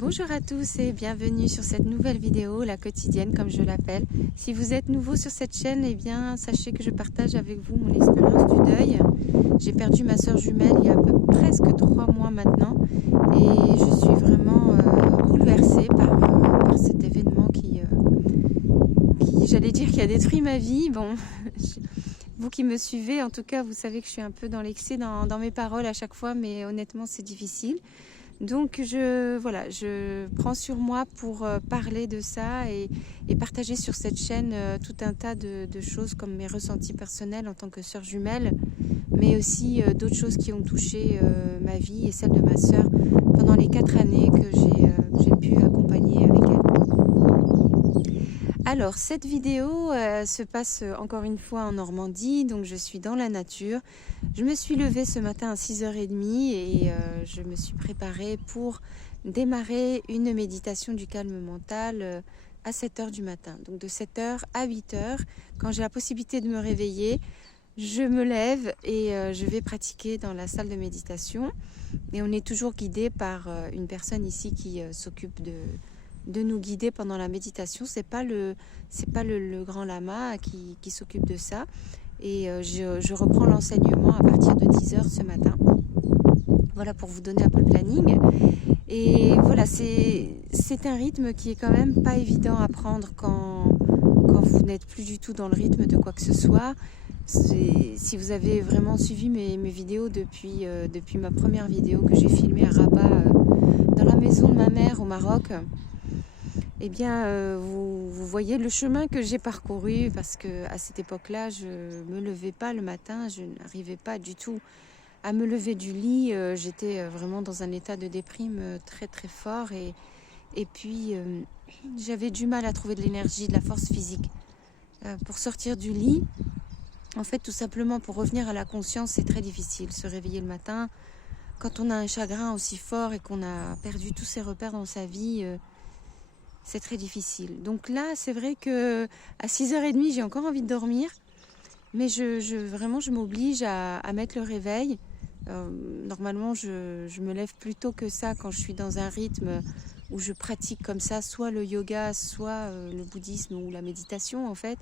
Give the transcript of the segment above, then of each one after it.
Bonjour à tous et bienvenue sur cette nouvelle vidéo, la quotidienne comme je l'appelle. Si vous êtes nouveau sur cette chaîne, eh bien sachez que je partage avec vous mon expérience du deuil. J'ai perdu ma soeur jumelle il y a presque 3 mois maintenant et je suis vraiment bouleversée par cet événement qui j'allais dire, qui a détruit ma vie. Bon, vous qui me suivez, en tout cas, vous savez que je suis un peu dans l'excès dans mes paroles à chaque fois, mais honnêtement, c'est difficile. Donc je prends sur moi pour parler de ça et partager sur cette chaîne tout un tas de choses comme mes ressentis personnels en tant que sœur jumelle, mais aussi d'autres choses qui ont touché ma vie et celle de ma sœur pendant les 4 années que j'ai pu accompagner avec elle. Alors cette vidéo se passe encore une fois en Normandie, donc je suis dans la nature. Je me suis levée ce matin à 6h30 et je me suis préparée pour démarrer une méditation du calme mental à 7h du matin. Donc de 7h à 8h, quand j'ai la possibilité de me réveiller, je me lève et je vais pratiquer dans la salle de méditation. Et on est toujours guidé par une personne ici qui s'occupe de nous guider pendant la méditation. C'est pas le grand lama qui s'occupe de ça. Et je reprends l'enseignement à partir de 10h ce matin. Voilà pour vous donner un peu le planning. Et voilà, c'est un rythme qui est quand même pas évident à prendre quand vous n'êtes plus du tout dans le rythme de quoi que ce soit. Si vous avez vraiment suivi mes vidéos depuis ma première vidéo que j'ai filmée à Rabat, dans la maison de ma mère au Maroc, eh bien, vous voyez le chemin que j'ai parcouru, parce qu'à cette époque-là, je ne me levais pas le matin, je n'arrivais pas du tout à me lever du lit. J'étais vraiment dans un état de déprime très très fort et puis j'avais du mal à trouver de l'énergie, de la force physique pour sortir du lit. En fait, tout simplement pour revenir à la conscience, c'est très difficile. Se réveiller le matin, quand on a un chagrin aussi fort et qu'on a perdu tous ses repères dans sa vie, c'est très difficile. Donc là, c'est vrai que à 6h30, j'ai encore envie de dormir, mais vraiment, je m'oblige à mettre le réveil. Normalement, je me lève plus tôt que ça quand je suis dans un rythme où je pratique comme ça, soit le yoga, soit le bouddhisme ou la méditation en fait.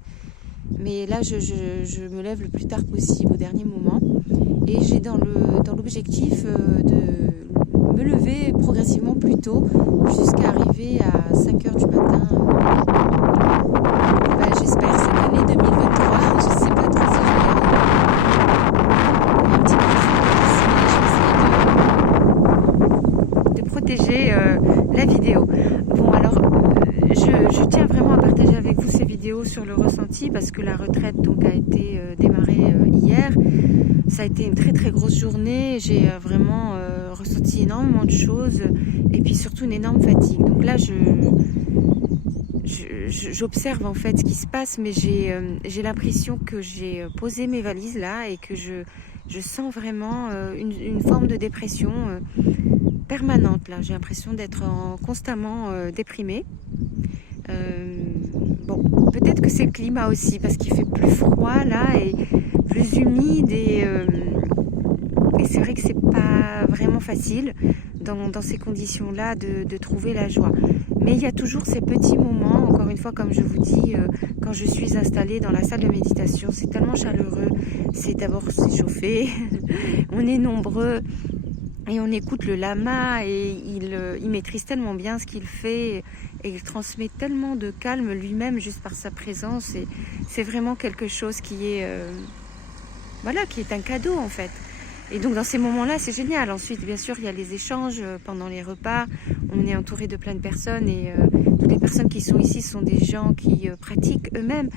Mais là, je me lève le plus tard possible, au dernier moment. Et j'ai dans l'objectif de me lever progressivement plus tôt, jusqu'à arriver à 5h du matin. J'espère cette année 2023. Je ne sais pas trop si je vais y arriver. Il y a un petit peu de protéger la vidéo. Bon, alors, je tiens vraiment à partager avec vous ces vidéos sur le ressenti, parce que la retraite donc a été démarrée hier. Ça a été une très très grosse journée. J'ai vraiment ressenti énormément de choses et puis surtout une énorme fatigue. Donc là, j'observe en fait ce qui se passe, mais j'ai l'impression que j'ai posé mes valises là et que je sens vraiment une forme de dépression permanente là. J'ai l'impression d'être constamment déprimée. Bon, peut-être que c'est le climat aussi, parce qu'il fait plus froid là et plus humide et c'est vrai que c'est pas vraiment facile dans ces conditions-là de trouver la joie. Mais il y a toujours ces petits moments, encore une fois, comme je vous dis, quand je suis installée dans la salle de méditation, c'est tellement chaleureux, c'est chauffé, on est nombreux et on écoute le lama et il maîtrise tellement bien ce qu'il fait et il transmet tellement de calme lui-même juste par sa présence. Et c'est vraiment quelque chose qui est qui est un cadeau en fait. Et donc dans ces moments-là, c'est génial. Ensuite, bien sûr, il y a les échanges pendant les repas. On est entouré de plein de personnes et toutes les personnes qui sont ici sont des gens qui pratiquent eux-mêmes,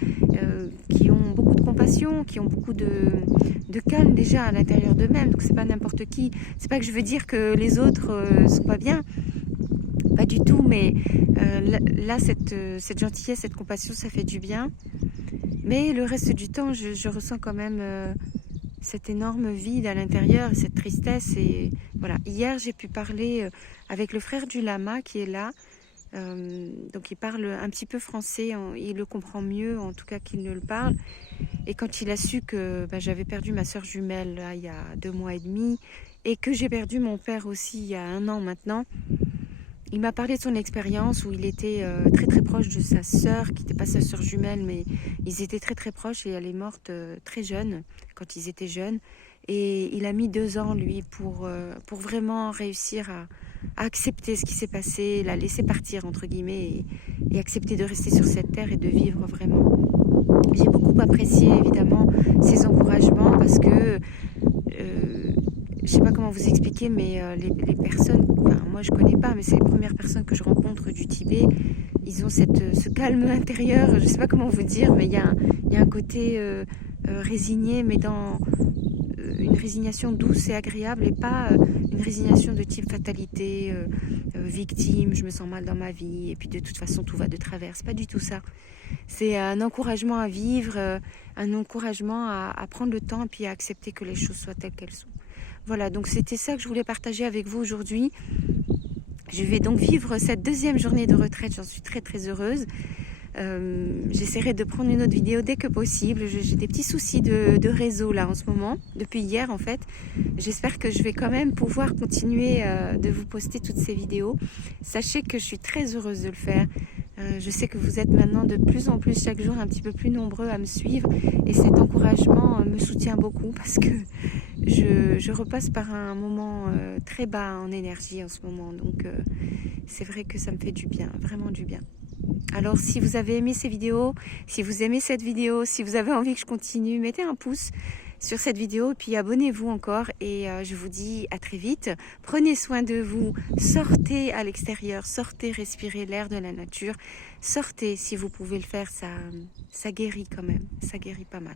qui ont beaucoup de compassion, qui ont beaucoup de calme déjà à l'intérieur d'eux-mêmes. Donc c'est pas n'importe qui. C'est pas que je veux dire que les autres sont pas bien. Pas du tout, mais là, cette gentillesse, cette compassion, ça fait du bien. Mais le reste du temps, je ressens quand même cet énorme vide à l'intérieur, cette tristesse. Et voilà, hier j'ai pu parler avec le frère du lama qui est là. Donc il parle un petit peu français, il le comprend mieux en tout cas qu'il ne le parle. Et quand il a su que j'avais perdu ma soeur jumelle là, il y a 2 mois et demi, et que j'ai perdu mon père aussi il y a 1 an maintenant, Il m'a parlé de son expérience où il était très très proche de sa sœur, qui n'était pas sa sœur jumelle, mais ils étaient très très proches et elle est morte très jeune, quand ils étaient jeunes. Et il a mis 2 ans, lui, pour vraiment réussir à accepter ce qui s'est passé, la laisser partir, entre guillemets, et accepter de rester sur cette terre et de vivre vraiment. J'ai beaucoup apprécié, évidemment, ses encouragements parce que je sais pas comment vous expliquer, mais les personnes, enfin, moi je connais pas, mais c'est les premières personnes que je rencontre du Tibet. Ils ont ce calme intérieur, je sais pas comment vous dire, mais il y a un côté résigné, mais dans une résignation douce et agréable, et pas une résignation de type fatalité, victime, je me sens mal dans ma vie, et puis de toute façon tout va de travers. C'est pas du tout ça. C'est un encouragement à vivre, un encouragement à prendre le temps et puis à accepter que les choses soient telles qu'elles sont. Voilà, donc c'était ça que je voulais partager avec vous aujourd'hui. Je vais donc vivre cette 2e journée de retraite, j'en suis très très heureuse. J'essaierai de prendre une autre vidéo dès que possible. J'ai des petits soucis de réseau là en ce moment, depuis hier en fait. J'espère que je vais quand même pouvoir continuer de vous poster toutes ces vidéos. Sachez que je suis très heureuse de le faire. Je sais que vous êtes maintenant de plus en plus chaque jour un petit peu plus nombreux à me suivre et cet encouragement me soutient beaucoup parce que je repasse par un moment très bas en énergie en ce moment. Donc c'est vrai que ça me fait du bien, vraiment du bien. Alors si vous avez aimé ces vidéos, si vous aimez cette vidéo, si vous avez envie que je continue, mettez un pouce sur cette vidéo et puis abonnez-vous encore et je vous dis à très vite. Prenez soin de vous, sortez à l'extérieur, sortez respirer l'air de la nature, sortez si vous pouvez le faire, ça guérit quand même, ça guérit pas mal.